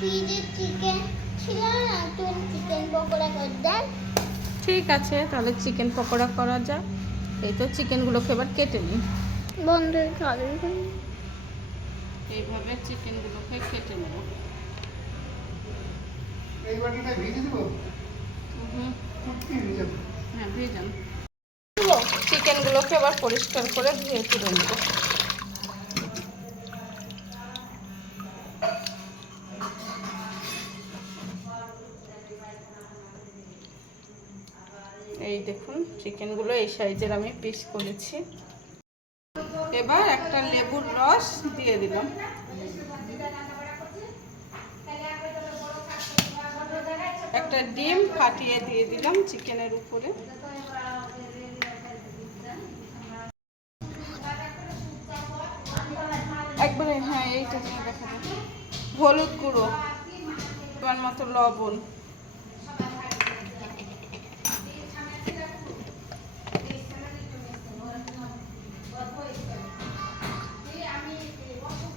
ফ্রিজে চিকেন ছিল না, তুমি চিকেন পকোড়া করে দেন। ঠিক আছে, তাহলে চিকেন পকোড়া করা যাক। এই তো চিকেনগুলোকে এবার কেটে নিই। বন্ধু খাবে এইভাবে চিকেনগুলোকে কেটে নেব। এই বাটিটা ভিজে দেবো। হ্যাঁ, ভেজান। চিকেনগুলোকে এবার পরিষ্কার করে ধুয়ে তুলে নেব। এই দেখুন চিকেনগুলো এই সাইজের আমি পিস করেছি। এবার একটা লেবুর রস দিয়ে দিলাম। একটা ডিম ফাটিয়ে দিয়ে দিলাম চিকেনের উপরে। একবারে হ্যাঁ, এইটা দিয়ে দেখা যাবে। হলুদ গুঁড়ো, তোমার মতো লবণ,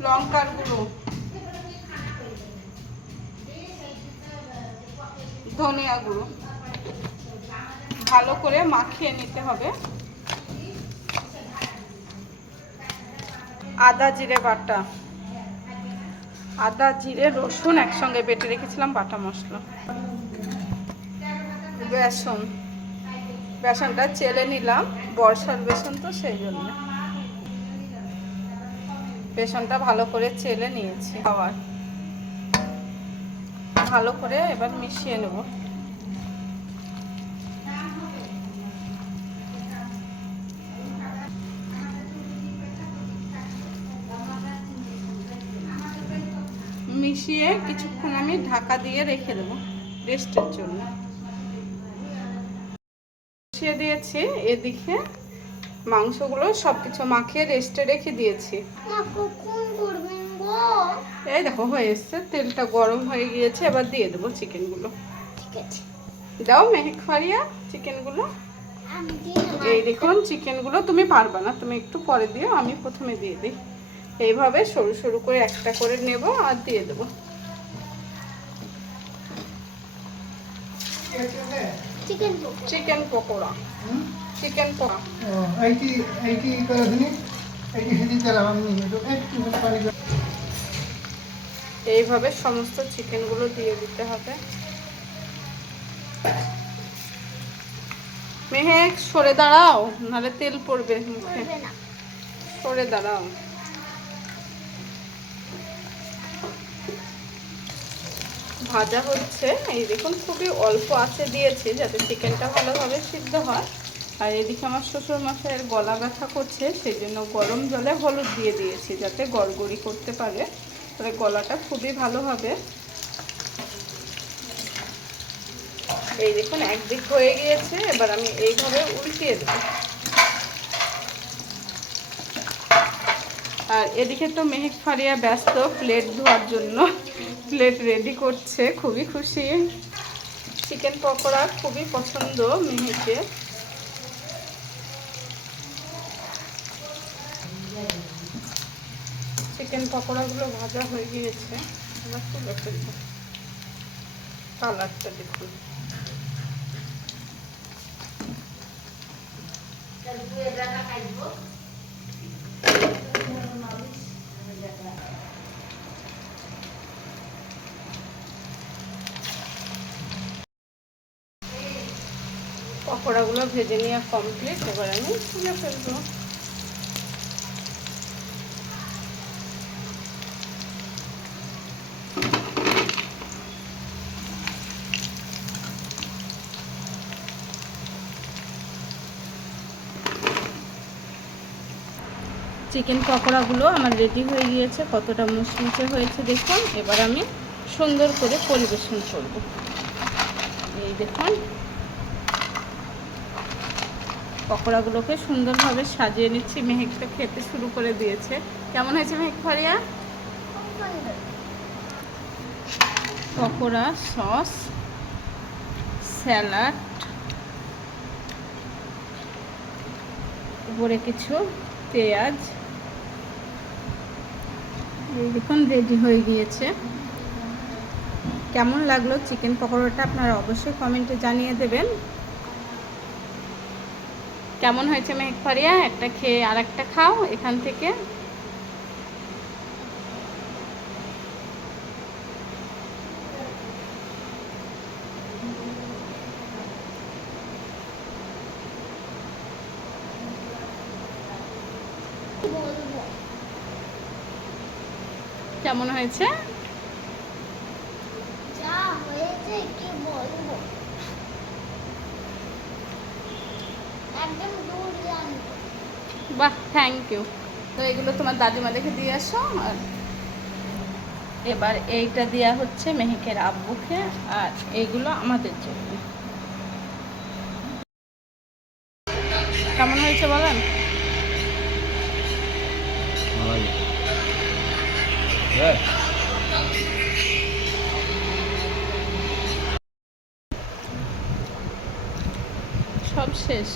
লঙ্কার গুঁড়ো, ধনিয়া গুঁড়ো ভালো করে মাখিয়ে নিতে হবে। আদা জিরে বাটা, আদা জিরে রসুন একসঙ্গে বেটে রেখেছিলাম, বাটা মশলা, বেসন, বেসনটা চেলে নিলাম, বর্ষার বেসন তো সেই জন্য বেসনটা ভালো করে চেলে নিয়েছি। আবার ভালো করে এবার মিশিয়ে নেব। মিশিয়ে কিছুক্ষণ আমি ঢাকা দিয়ে রেখে দেবো রেস্টের জন্য। মিশিয়ে দিয়েছি, এদিকে মাংসগুলো সবকিছু মাখিয়ে রেস্টে রেখে দিয়েছি। এই দেখো হয়ে এসছে, তেলটা গরম হয়ে গিয়েছে, এবার দিয়ে দেবো চিকেনগুলো। ঠিক আছে, দাও মেহেক ফারিয়া চিকেনগুলো। এই দেখুন চিকেনগুলো তুমি পারবা না, তুমি একটু পরে দিও, আমি প্রথমে দিয়ে দিই। এইভাবে সরু সরু করে একটা করে নেব আর দিয়ে দেবো। Chicken pakora, chicken pakora. এইভাবে সমস্ত চিকেনগুলো দিয়ে দিতে হবে। মেহেক সরে দাঁড়াও, নাহলে তেল পড়বে মুখে। সরে দাঁড়াও। ভাজা হচ্ছে, এই দেখুন খুবই অল্প আঁচে দিয়েছি যাতে চিকেনটা ভালোভাবে সিদ্ধ হয়। আর এদিকে আমার শ্বশুর মশাইয়ের গলা ব্যথা করছে, সেই জন্য গরম জলে হলুদ দিয়ে দিয়েছি যাতে গড়গড়ি করতে পারে, তাহলে গলাটা খুবই ভালো হবে। এই দেখুন একদিক হয়ে গিয়েছে, এবার আমি এইভাবে উল্টিয়ে দেব। আর এদিকে তো মেহেক ফারিয়া ব্যস্ত প্লেট ধোয়ার জন্য, প্লেট রেডি করছে, খুবই খুশি। চিকেন পকোড়া খুবই পছন্দ মেহেকের। চিকেন পকোড়াগুলো ভাজা হয়ে গিয়েছে, এবার তুলে ফেলবো। কালারটা দেখুন। পকোড়াগুলো ভেজে নেওয়া কমপ্লিট, এবার আমি তুলে ফেলবো। চিকেন পকোড়াগুলো আমার রেডি হয়ে গিয়েছে, কতটা মুচমুচে হয়েছে দেখুন। এবার আমি সুন্দর করে পরিবেশন করব। এই দেখুন পকোড়াগুলোকে সুন্দরভাবে সাজিয়ে নিচ্ছি। মেহেকটা খেতে শুরু করে দিয়েছে। কেমন হয়েছে মেহেক ফারিয়া? পকোড়া, সস, স্যালাড, উপরে কিছু পেঁয়াজ, এই দেখুন রেডি হয়ে গিয়েছে। কেমন লাগলো চিকেন পকোড়াটা আপনারা অবশ্যই কমেন্টে জানিয়ে দেবেন। কেমন হয়েছে মেহেক ফারিয়া? একটা খেয়ে আর একটা খাও এখান থেকে। বলবো কেমন হয়েছে? যা হয়েছে কি বলবো, একদম দুর্দান্ত। বাহ, থ্যাংক ইউ। তো এগুলো তোমার দাদিমাদেরকে দিয়ে আসো। আর এবার এইটা দেওয়া হচ্ছে মেহেকের আব্বুকে, আর এইগুলো আমাদের জন্য। কেমন হয়েছে বলেন? সব শেষ।